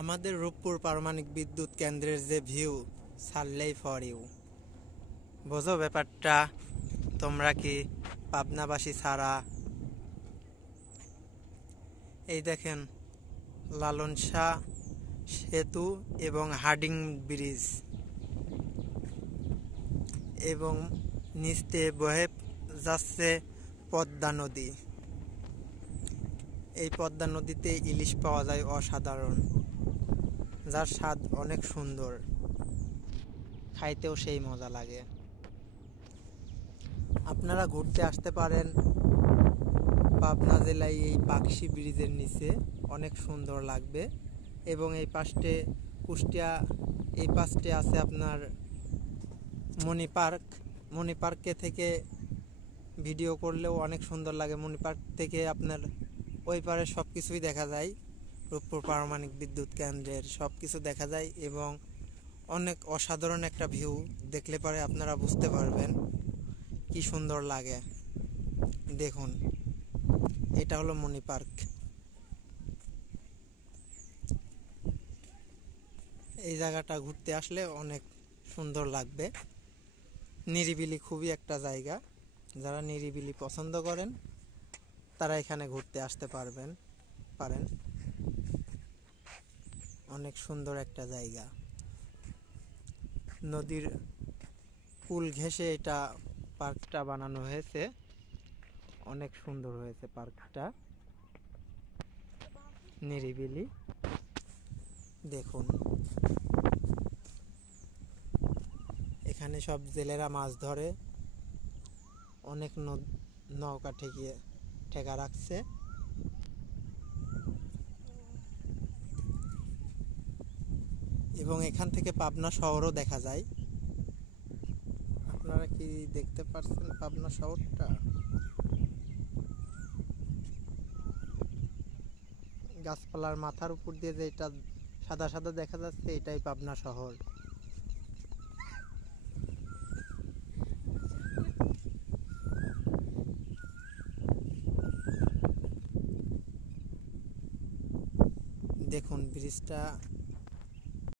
আমাদের রূপপুর পারমাণবিক বিদ্যুৎ কেন্দ্রের যে ভিউ, ছাড়লেই ফর ইউ। বোঝো ব্যাপারটা? তোমরা কি পাবনাবাসী ছাড়া? এই দেখেন লালন শাহ সেতু এবং হার্ডিং ব্রিজ, এবং নিচে বয়ে যাচ্ছে পদ্মা নদী। এই পদ্মা নদীতে ইলিশ পাওয়া যায় অসাধারণ, যার স্বাদ অনেক সুন্দর, খাইতেও সেই মজা লাগে। আপনারা ঘুরতে আসতে পারেন পাবনা জেলায় এই পাকশি ব্রিজের নিচে, অনেক সুন্দর লাগবে। এবং এই পাশে কুষ্টিয়া, এই পাশে আছে আপনার মণি পার্ক। মণি পার্কে থেকে ভিডিও করলেও অনেক সুন্দর লাগে। মণি পার্ক থেকে আপনার ওই পারে সব কিছুই দেখা যায়, রূপপুর পারমাণবিক বিদ্যুৎ কেন্দ্রের সব কিছু দেখা যায়, এবং অনেক অসাধারণ একটা ভিউ। দেখলে পরে আপনারা বুঝতে পারবেন কি সুন্দর লাগে। দেখুন, এটা হলো মণি পার্ক। এই জায়গাটা ঘুরতে আসলে অনেক সুন্দর লাগবে, নিরিবিলি খুবই একটা জায়গা। যারা নিরিবিলি পছন্দ করেন তারা এখানে ঘুরতে আসতে পারেন। অনেক সুন্দর একটা জায়গা, নদীর কুল ঘেঁষে এটা পার্কটা বানানো হয়েছে। অনেক সুন্দর হয়েছে পার্কটা, নিরিবিলি। দেখুন, এখানে সব জেলেরা মাছ ধরে, অনেক নৌকা ঠেকা রাখছে। এবং এখান থেকে পাবনা শহরও দেখা যায়। আপনারা কি দেখতে পাচ্ছেন পাবনা শহরটা? গাছপালার মাথার উপর দিয়ে যে এটা সাদা সাদা দেখা যাচ্ছে, এটাই পাবনা শহর। দেখুন ব্রিজটা